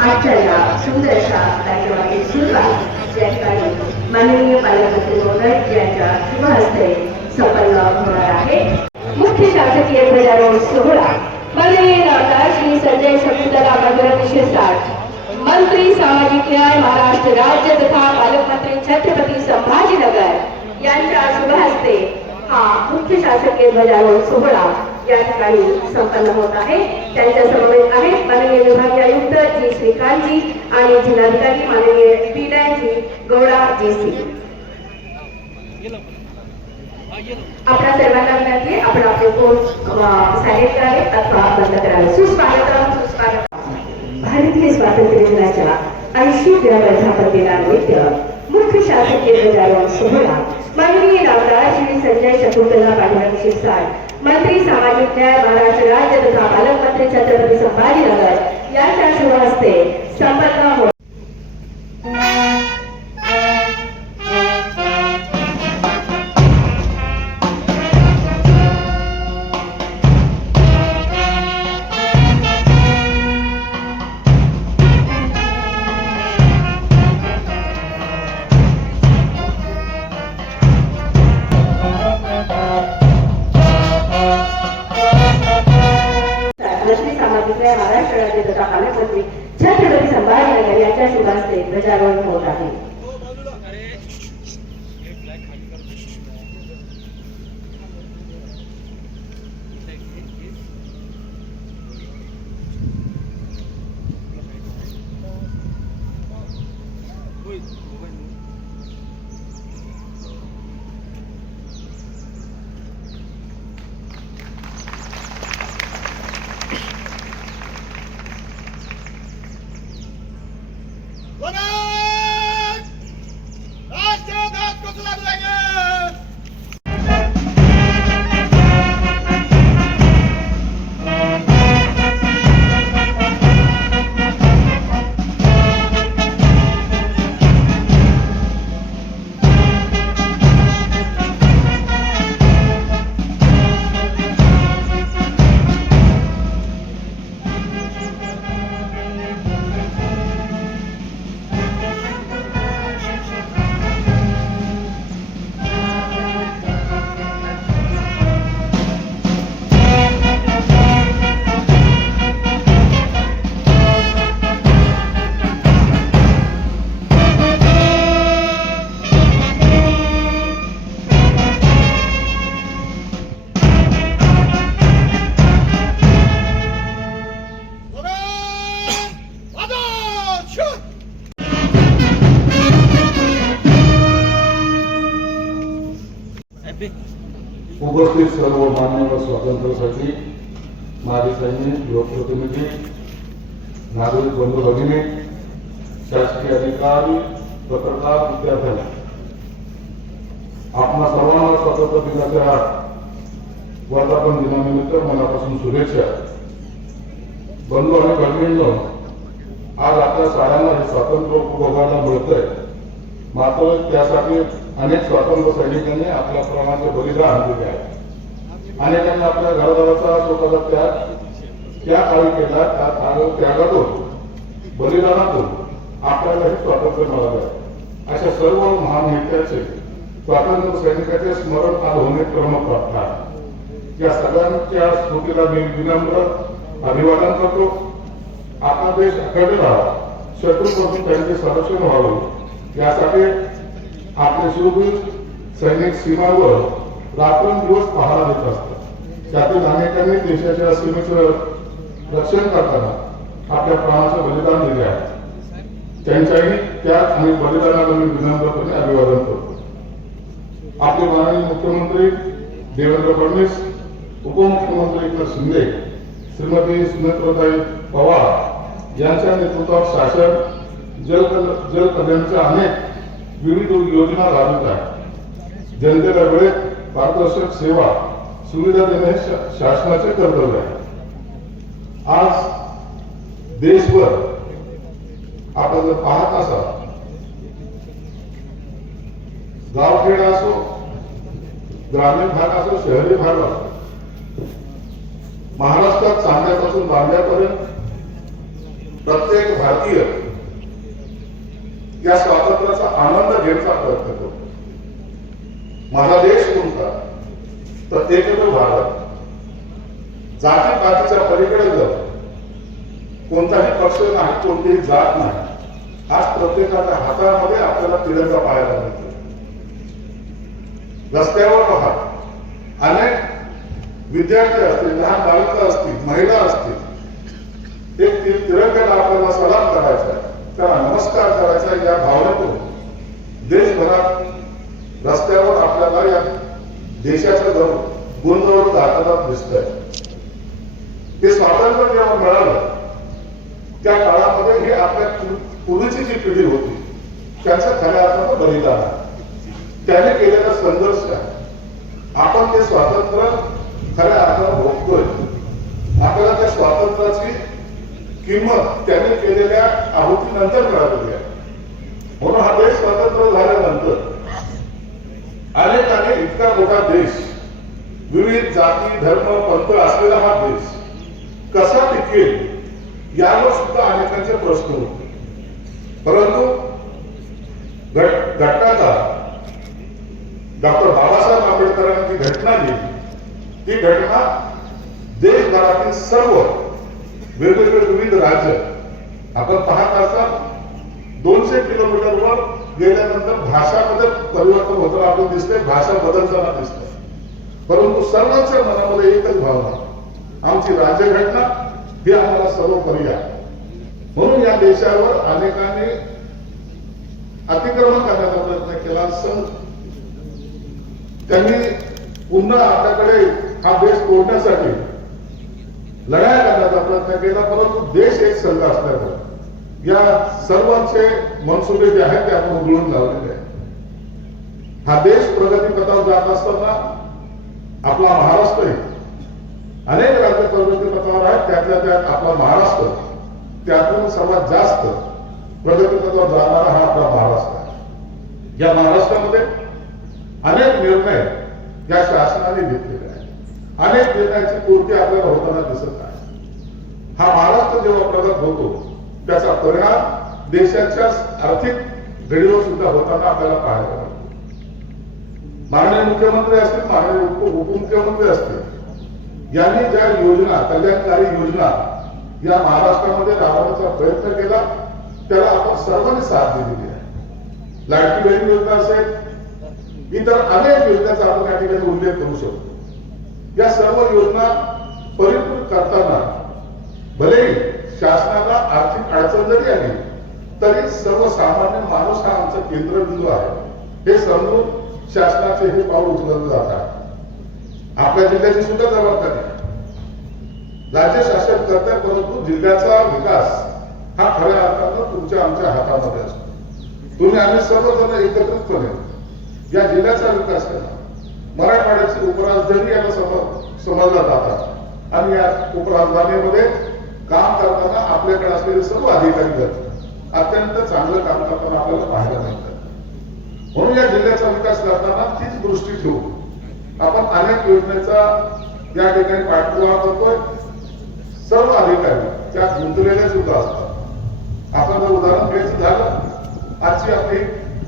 आजच्या या सुंदर अशा कार्यक्रमाची सुरुवात या ठिकाणी माननीय पालकमंत्री महोदय यांच्या शुभ हस्ते संपन्न होणार आहे. मुख्य शासकीय ध्वजारोहण सोहळा माननीय आमदार श्री संजय शकुंतला बाबूराव शिरसाट, मंत्री सामाजिक न्याय महाराष्ट्र राज्य तथा पालकमंत्री छत्रपती संभाजीनगर यांच्या शुभ हस्ते हा मुख्य शासकीय ध्वजारोहण सोहळा या ठिकाणी संपन्न होत आहे. त्यांच्या समवेत आहेत माननीय विभागीय आयुक्त जी श्रीकांतजी आणि जिल्हाधिकारी माननीय पी.डी. गौडा जी.सी. आपल्या सर्वांना विनंती आहे, आपण आपले फोन सायलेंट करावे अथवा बंद करावे. सुस्वागतम सुस्वागतम. भारतीय स्वातंत्र्य दिनाच्या 80व्या वर्धापनदिनानिमित्त मुख्य शासकीय ध्वजारोहण सोहळा माननीय आमदार श्री संजय शकुंतला बाबूराव शिरसाट, मंत्री सामाजिक न्याय महाराष्ट्र राज्य तथा पालकमंत्री छत्रपती संभाजीनगर यांच्या शुभ हस्ते संपन्न होत महाराष्ट्र राज्य तथा पालकमंत्री छत्रपती संभाजीनगर यांच्या शुभ हस्ते ध्वजारोहण होत आहे. उपस्थित सर्व मान्यवर स्वातंत्र्यासाठी माजी सैनिक, लोकप्रतिनिधी, नागरिक बंधू भगिनी, शासकीय अधिकारी, पत्रकार, विद्यार्थ्यांना आपणा सर्वांना स्वातंत्र्य दिनाच्या वर्धापन दिनानिमित्त मनापासून शुभेच्छा. बंधू आणि भगिनींनो, आज आपल्या साऱ्यांना हे स्वातंत्र्य उपभोगायला मिळतंय, मात्र त्यासाठी अनेक स्वातंत्र्य सैनिकांनी आपल्या प्राणाचे बलिदान दिले आहे. अनेकांनी आपल्या घरदाराचा स्वतःचा त्याग त्या काळी केला. त्या त्यागातून, बलिदानातून आपल्याला हे स्वातंत्र्य मिळालं. अशा सर्व महान नेत्याचे, स्वातंत्र्य सैनिकांचे स्मरण आज होणे क्रमप्राप्त आहे. या सगळ्यांच्या स्मृतीला मी विनम्र अभिवादन करतो. आपला देश अखंड राहावा, शत्रूपासून त्यांचे संरक्षण व्हावे यासाठी आपले शूरवीर सैनिक सीमावर रात्रंदिवस पहारा देत असतात. त्यातील अनेकांनी देशाच्या सीमेचं रक्षण करताना आपल्या प्राणाचे बलिदान दिले आहे. त्यांच्याही त्याग आणि बलिदानाला मी विनम्रपणे अभिवादन करतो. आपले माननीय मुख्यमंत्री देवेंद्र फडणवीस, उपमुख्यमंत्री एकनाथ शिंदे, श्रीमती सुनेत्राताई पवार यांच्या नेतृत्वात शासन जलकल्याणच्या अनेक विविध योजना राबवित आहे. जनतेला वेळेत पारदर्शक सेवा सुविधा देणे शासनाचे कर्तव्य आहे. आज देशभर आपण जर पाहत असाल, गावखेडा असो, ग्रामीण भाग असो, शहरी भाग असो, महाराष्ट्रात चांद्यापासून बांद्यापर्यंत प्रत्येक भारतीय या स्वातंत्र्याचा आनंद घेण्याचा प्रयत्न करतो. माझा देश कोणता? तर एकत्र भारत. जातीपातीच्या पलीकडे जर कोणताही पक्ष नाही, कोणतीही जात नाही. आज प्रत्येकाच्या हातामध्ये आपल्याला तिरंगा पाहायला मिळतो. रस्त्यावर पहा, अनेक विद्यार्थी असतील, लहान बालकं असतील, महिला असतील, एक तिरंग्याला आपल्याला सलाम करायचा आहे, त्याला नमस्कार करायचा आहे. या भावनेतून देशभरात रस्त्यावर आपल्याला या देशाचं गुंतवणूक जाताना दिसतंय. हे स्वातंत्र्य जेव्हा मिळालं त्या काळामध्ये ही आपल्या पूर्वीची जी पिढी होती त्याचं खऱ्या अर्थानं बलिदान आहे. त्याने केलेला संघर्ष आहे. आपण ते स्वातंत्र्य खऱ्या अर्थानं भोगतोय. आपल्याला त्या स्वातंत्र्याची किंमत त्याने केलेल्या आहुतीनंतर मिळालेली आहे. म्हणून हा देश स्वतंत्र झाल्यानंतर अनेकांनी इतका मोठा देश, विविध जाती धर्म पंथ असलेला हा देश कसा टिकेल यावर सुद्धा अनेकांचे प्रश्न होते. परंतु घटनाचा डॉक्टर बाबासाहेब आंबेडकरांनी जी घटना लिहिली, ती घटना देशभरातील सर्व वेगवेगळे विविध राज्य आपण पाहत असाल. 200 किलोमीटरवर गेल्यानंतर भाषामध्ये परिवर्तन होताना आपल्याला दिसते, भाषा बदलताना दिसते. परंतु सर्वांच्या मनामध्ये एकच भावना, आमची राज्यघटना ही आम्हाला सर्वोपरी आहे. म्हणून या देशावर अनेकांनी अतिक्रमण करण्याचा प्रयत्न केला. त्यांनी पुन्हा आपल्याकडे हा देश तोडण्यासाठी लढाई करण्याचा प्रयत्न केला. परंतु देश एक संघ असल्यामुळे या सर्वांचे मनसुबे जे आहेत ते आपण उघडून लावलेले आहेत. हा देश प्रगतीपथावर जात असताना आपला महाराष्ट्रही अनेक राज्य प्रगतीपथावर आहेत. त्यातल्या त्यात आपला महाराष्ट्र त्यातून सर्वात जास्त प्रगतीपथावर जाणारा हा आपला महाराष्ट्र आहे. या महाराष्ट्रामध्ये अनेक निर्णय या शासनाने घेतलेले आहेत. अनेक निर्णयाची पूर्ती आपल्याला होताना दिसत आहे. हा महाराष्ट्र जेव्हा प्रगत होतो त्याचा परिणाम देशाच्या आर्थिक घडीवर सुद्धा होताना आपल्याला पाहायला मिळतो. माननीय मुख्यमंत्री असतील, माननीय उपमुख्यमंत्री असतील, यांनी ज्या योजना, कल्याणकारी योजना या महाराष्ट्रामध्ये राबवण्याचा प्रयत्न केला त्याला आपण सर्वांनी साथ दिलेली आहे. लाडकी बहीण योजना असेल, इतर अनेक योजनांचा आपण या ठिकाणी उल्लेख करू शकतो. या सर्व योजना परिपूर्ण करताना भलेही शासनाला आर्थिक अडचण जरी आली तरी सर्वसामान्य माणूस हा आमचा केंद्रबिंदू आहे हे समजून शासनाचे हे पाऊल उचललं जात आहे. आपल्या जिल्ह्याची सुद्धा जबाबदारी आहे. राज्य शासन करते, परंतु जिल्ह्याचा विकास हा खऱ्या अर्थानं तुमच्या आमच्या हातामध्ये असतो. तुम्ही आम्ही सर्वजण एकत्रितपणे या जिल्ह्याचा विकास करा. मराठवाड्याची उपराजधानी याला समजला जातात आणि या उपराजधानीमध्ये काम करताना आपल्याकडे असलेले सर्व अधिकारी अत्यंत चांगलं काम करताना आपल्याला पाहायला मिळतात. म्हणून या जिल्ह्याचा विकास करताना तीच दृष्टी ठेवून आपण अनेक योजनेचा या ठिकाणी पाठपुरावा करतोय. सर्व अधिकारी त्यात गुंतलेले सुद्धा असतात. आपण जर उदाहरण घ्यायचं झालं, आजची आपली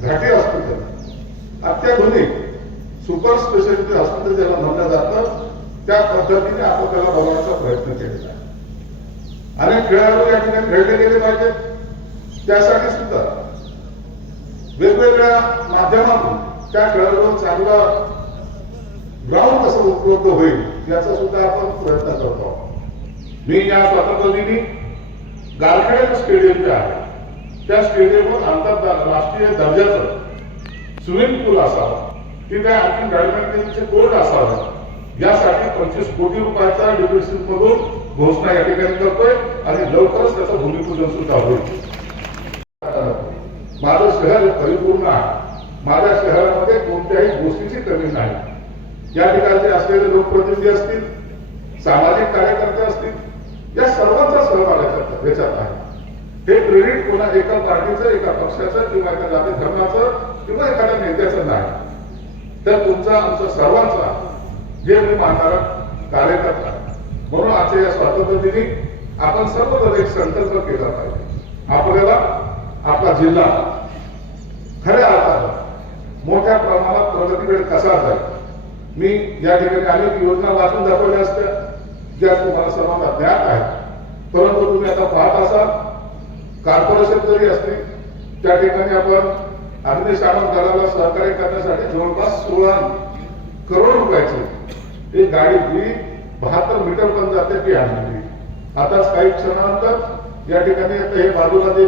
घाटी हॉस्पिटल अत्याधुनिक सुपर स्पेशालिटी हॉस्पिटल ज्याला म्हणलं जातं त्या पद्धतीने आपण त्याला बनवण्याचा प्रयत्न केलेला आहे. अनेक खेळाडू या ठिकाणी घडले गेले पाहिजेत. त्यासाठी सुद्धा वेगवेगळ्या माध्यमातून त्या खेळाडूंना चांगला ग्राउंड कसं उपलब्ध होईल याचा सुद्धा आपण प्रयत्न करतो आहोत. मी या स्वातंत्र्यदिनी गारखेडा स्टेडियम जे आहे त्या स्टेडियमवर आंतरराष्ट्रीय दर्जाचं स्विमिंग पूल असावा, की त्या आणखी बॅडमिंटनचे कोर्ट असावे, यासाठी 25 कोटी रुपयाचा डिप्रेशन मधून घोषणा या ठिकाणी करतोय आणि लवकरच त्याचं भूमिपूजन सुद्धा होईल. माझं शहर परिपूर्ण आहे. माझ्या शहरामध्ये कोणत्याही गोष्टीची कमी नाही. या ठिकाणचे असलेले लोकप्रतिनिधी असतील, सामाजिक कार्यकर्ते असतील, या सर्वांचा सहभाग याच्यात आहे. हे क्रेडिट कोणा एका पार्टीचं, एका पक्षाचं किंवा एका जाती धर्माचं किंवा एखाद्या नेत्याचं नाही, तर तुमचा आमचा सर्वांचा जे मी मानणारा कार्यकर्ता. म्हणून आजच्या या स्वातंत्र्य दिनी आपण सर्वजण एक संकल्प केला पाहिजे. आपल्याला आपला जिल्हा खऱ्या अर्थानं मोठ्या प्रमाणात प्रगतीकडे कसा जाईल. मी या ठिकाणी अनेक योजना वाचून दाखवल्या असत्या, ज्या तुम्हाला सर्वांना ज्ञात आहेत, परंतु तुम्ही आता पाहत असाल कॉर्पोरेशन जरी असते त्या ठिकाणी आपण अग्निशामक दलाला सहकार्य करण्यासाठी जवळपास 16 करोड रुपयाची एक गाडी जी 72 मीटर पण जाते ती आणली. आताच काही क्षणानंतर या ठिकाणी आता हे बाजूला जे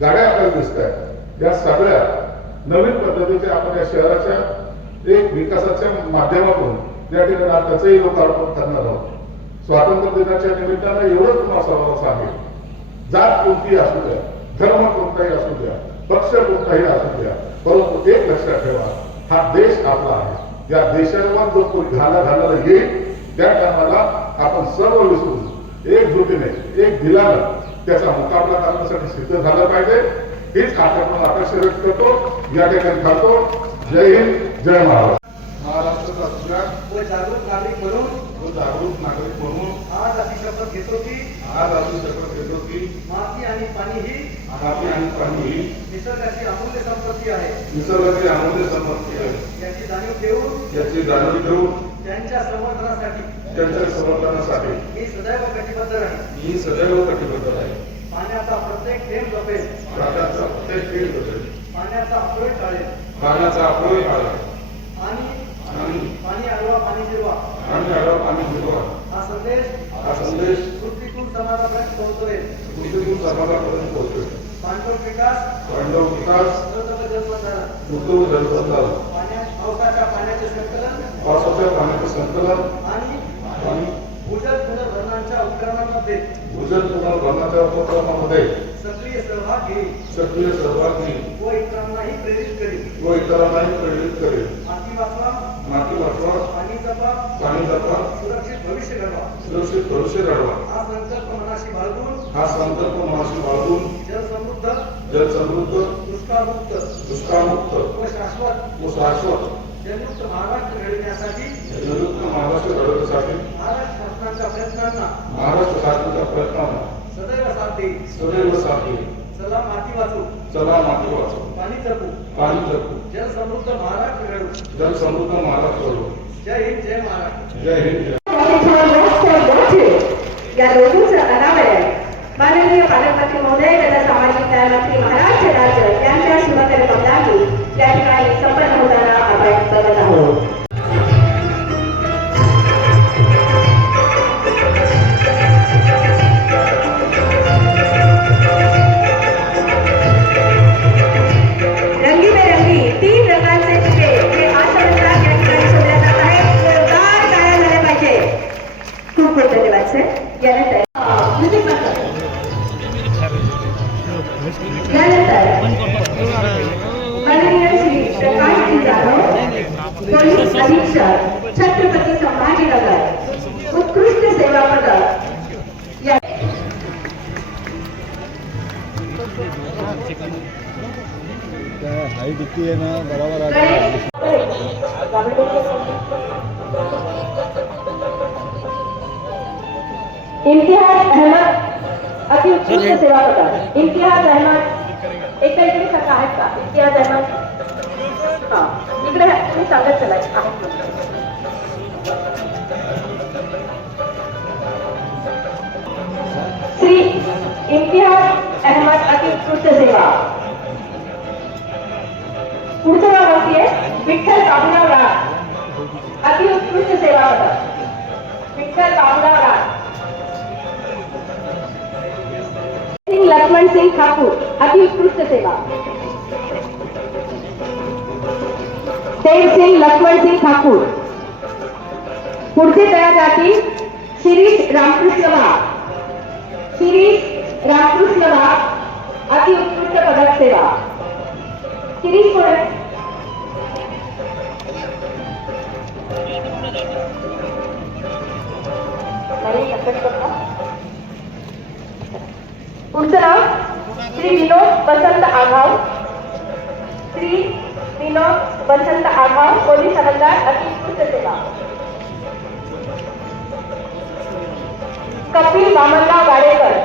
गाड्या आपल्याला दिसत आहेत, या सगळ्या नवीन पद्धतीचे आपण या शहराच्या एक विकासाच्या माध्यमातून या ठिकाणी त्याचंही लोकार्पण करणार आहोत. स्वातंत्र्य दिनाच्या निमित्तानं एवढंच तुम्हाला सर्वांना सांगेल, जात कोणतीही असू द्या, धर्म कोणताही असू द्या, पक्ष कोणताही असू द्या, परंतु एक लक्षात ठेवा, हा देश आपला आहे. या देशावर जो कोणी घालायला येईल त्या टायमाला आपण सर्व विसरून एकजुटीने एक दिलानं त्याचा मुकाबला करण्यासाठी सिद्ध झालं पाहिजे. हीच आपण आकाश व्यक्त करतो. या ठिकाणी थांबतो. जय हिंद, जय महाराष्ट्र. महाराष्ट्राचा सुजाण व जागरूक नागरिक म्हणून आज अशी शपथ घेतो की माती आणि पाणी ही निसर्गाची अमूल्य संपत्ती आहे. याची जाणीव ठेवून त्यांच्या संवर्धनासाठी मी सदैव कटिबद्ध राहील. पाण्याचा प्रत्येक थेंब जपेल. पाण्याचा अपव्यय टाळेल. पाणी अडवा पाणी जिरवा हा संदेश पृथ्वीतून समाजापर्यंत पोहोचवेल. पांडव विकास जलसंधारण पावसाच्या पाण्याचे संकलन आणि भूजल पुनर्भरणाच्या उपक्रमांमध्ये सक्रिय सहभाग घेईल व इतरांनाही प्रेरित करेल. माती वाचवा, पाणी जपा, सुरक्षित भविष्य घडवा हा संकल्प मनाशी बाळगून जलसमृद्ध दुष्काळमुक्त व शाश्वत जलयुक्त महाराष्ट्र घडविण्यासाठी महाराष्ट्र शासनाच्या प्रयत्नांना सदैव साथ देईल. चला माती वाचू, पाणी जपू, जलसमृद्ध महाराष्ट्र घडवू. जय हिंद, जय महाराष्ट्र. या दोघींचं अनावरण माननीय पालकमंत्री महोदय तथा सामाजिक न्याय मंत्री महाराष्ट्र राज्य यांच्या शुभकर पदार्थ या ठिकाणी संपन्न होताना आपण बघत आहोत. रंगीबेरंगी 3 रंगांचे फुगे हे आशावंतांना या ठिकाणी सोडण्यात जात आहेत. जोरदार टाळ्या झाल्या पाहिजे. खूप खूप धन्यवाद सर. यानंतर माननीय श्री प्रकाश जाधव पोलीस अधीक्षक छत्रपती संभाजीनगर उत्कृष्ट सेवा पदक हाई दिखती है ना बराबर आता है. इम्तियाज अहमद अति उत्कृष्ट सेवा पदक. इम्तियाज अहमद एकदा इकडे सका आहेत का? इम्तियाज अहमद हा इकडे तुम्ही सांगत चला आहेत. श्री इम्तियाज अहमद अति उत्कृष्ट सेवा. पुढचं नाव आहे विठ्ठल बाबूराव राज अति उत्कृष्ट सेवा पदक. विठ्ठल बाबूराव राज. लक्ष्मण सिंग ठाकूर अतिउत्कृष्ट सेवा. देव सिंग लक्ष्मण सिंग ठाकूर. पुढचे तयार राहतील शिरीष रामकृष्ण वाघ. शिरीष रामकृष्ण वाघ अतिउत्कृष्ट पदक सेवा. शिरीष कोण आहे? पुढचं नाव श्री विनोद वसंत आघाव. श्री विनोद वसंत आघाव पोलीस हवालदार अतिउत्कृष्ट सेवा. कपिल वामनराव वाडेकर.